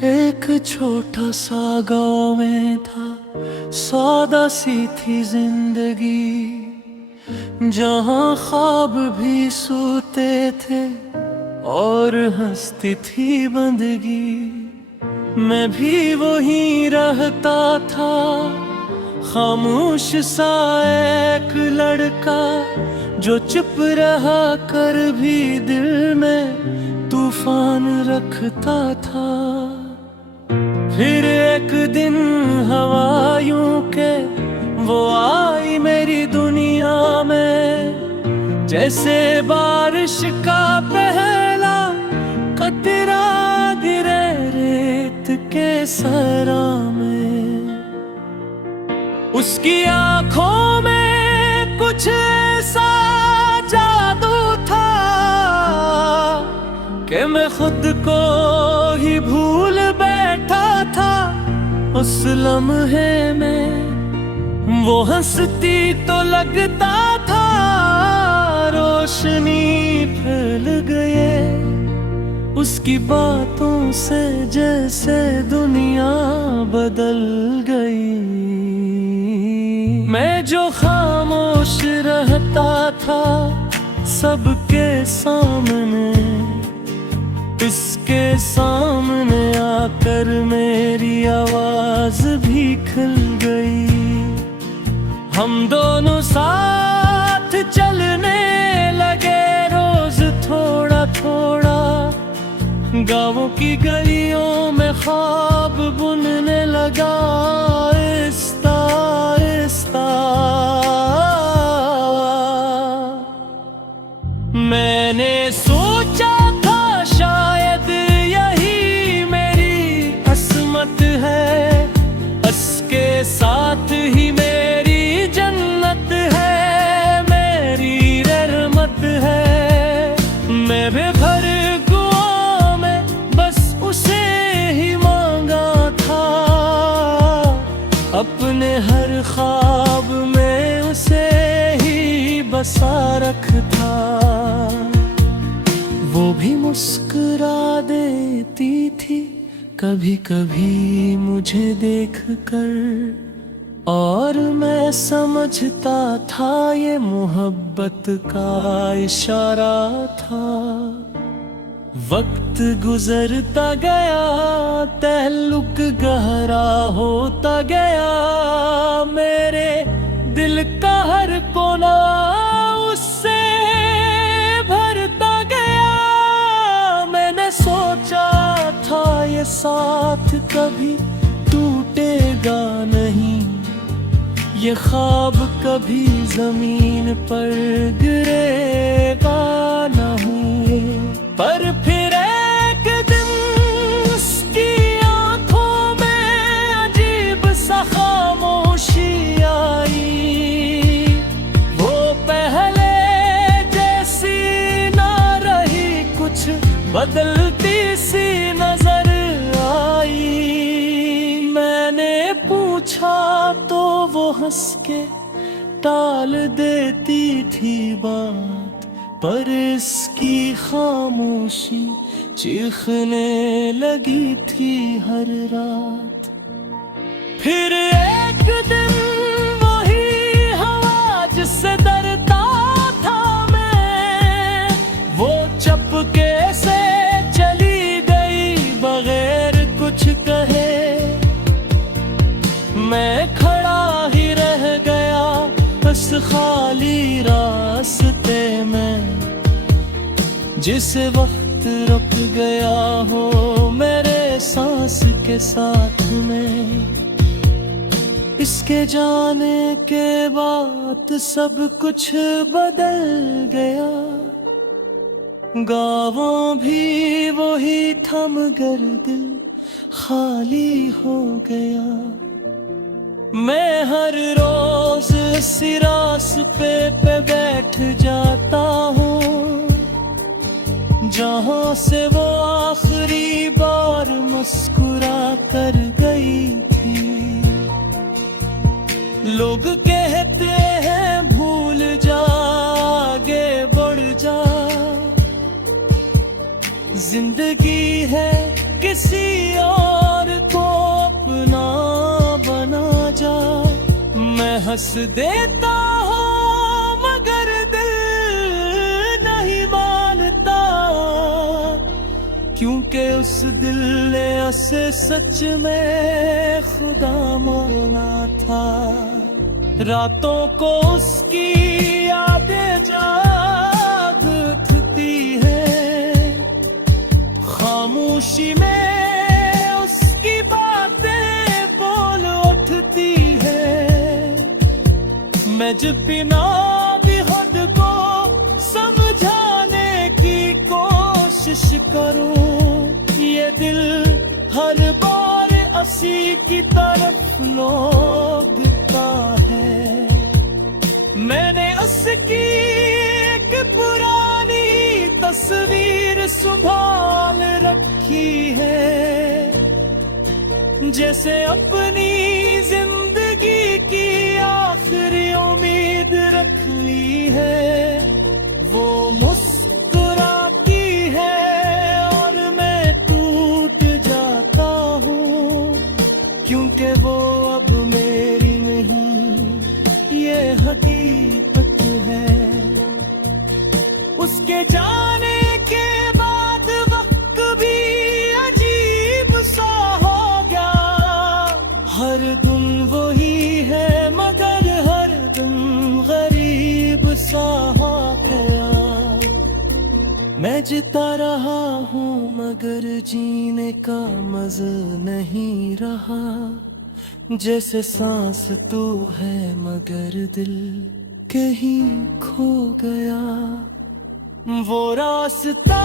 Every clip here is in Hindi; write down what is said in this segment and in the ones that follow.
एक छोटा सा गांव में था, सादा सी थी जिंदगी, जहां ख्वाब भी सोते थे और हंसती थी बंदगी। मैं भी वहीं रहता था, खामोश सा एक लड़का, जो चुप रहा कर भी दिल में तूफान रखता था। फिर एक दिन हवा यूं के वो आई मेरी दुनिया में, जैसे बारिश का पहला कतरा गिरे रेत के सरा में। उसकी आंखों में कुछ ऐसा जादू था कि मैं खुद को ही भूल बैठा था। उस लम्हे में वो हंसती तो लगता था रोशनी फैल गए उसकी बातों से, जैसे दुनिया बदल गई। मैं जो खामोश रहता था सबके सामने, इसके सामने आकर मेरी आवाज भी खिल गई। हम दोनों साथ चलने लगे रोज थोड़ा थोड़ा, गाँवों की गलियों में ख्वाब बुनने लगा आहिस्ता आहिस्ता। मैंने सोचा था शायद यही मेरी किस्मत है, इसके साथ ही मेरी जन्नत है, मेरी रहमत है। मैं बेभर दुआओं में बस उसे ही मांगा था, अपने हर ख्वाब में उसे ही बसा रखता। वो भी मुस्कुरा देती थी कभी कभी मुझे देखकर, और मैं समझता था ये मोहब्बत का इशारा था। वक्त गुजरता गया, ताल्लुक गहरा होता गया, मेरे दिल का हर कोना उससे भरता गया। मैंने सोचा था ये साथ कभी टूटेगा नहीं, ये ख्वाब कभी जमीन पर गिरेगा नहीं। पर फिर एक दिन उसकी आंखों में अजीब सा खामोशी आई, वो पहले जैसी ना रही, कुछ बदलती सी नजर आई। मैंने पूछा तो वो हंस के टाल देती थी बात, पर इसकी खामोशी चीखने लगी थी हर रात। फिर एक दिन वही हवा जिससे डरता था मैं, वो चपके से चली गई बगैर कुछ कहे। मैं खड़ा ही रह गया बस खाली रास्ते में, जिस वक्त रुक गया हो मेरे सांस के साथ में। इसके जाने के बाद सब कुछ बदल गया, गाँवों भी वही था मगर दिल खाली हो गया। मैं हर रोज इसी रास्ते पे बैठ जाता हूँ, जहाँ से वो आखिरी बार मुस्कुरा कर गई थी। लोग कहते हैं भूल जा आगे बढ़ जा, जिंदगी है किसी और को अपना बना जा। मैं हंस देता हूँ मगर दिल नहीं मानता, क्योंकि उस दिल ने उसे सच में खुदा माना था। रातों को उसकी यादें जाग उठती है, खामोशी में उसकी बातें बोल उठती है। मैं जब बिना भी खुद को समझाने की कोशिश करूं, ये दिल हर बार उसी की तरफ लौटता है। मैंने उसकी एक पुरानी तस्वीर संभाल रखी है, जैसे अपनी जिंदगी की आखिरी उम्मीद रख ली है। वो मुस्कुराती है और मैं टूट जाता हूँ, क्योंकि वो अब मेरी नहीं, ये हकीकत है। उसके जाने के बाद वक्त भी अजीब सा हो गया। हर दिन वही है मगर हर दिन गरीब सा हो गया। मैं जीता रहा हूँ मगर जीने का मजा नहीं रहा। जैसे सांस तू है मगर दिल कहीं खो गया। वो रास्ता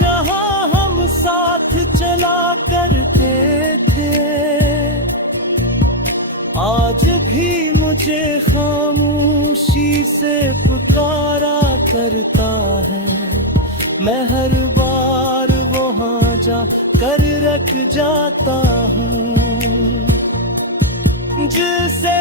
जहाँ हम साथ चला करते थे, आज भी मुझे खामोशी से पुकारा करता है। मैं हर बार वहाँ जा कर रख जाता हूँ, जिसे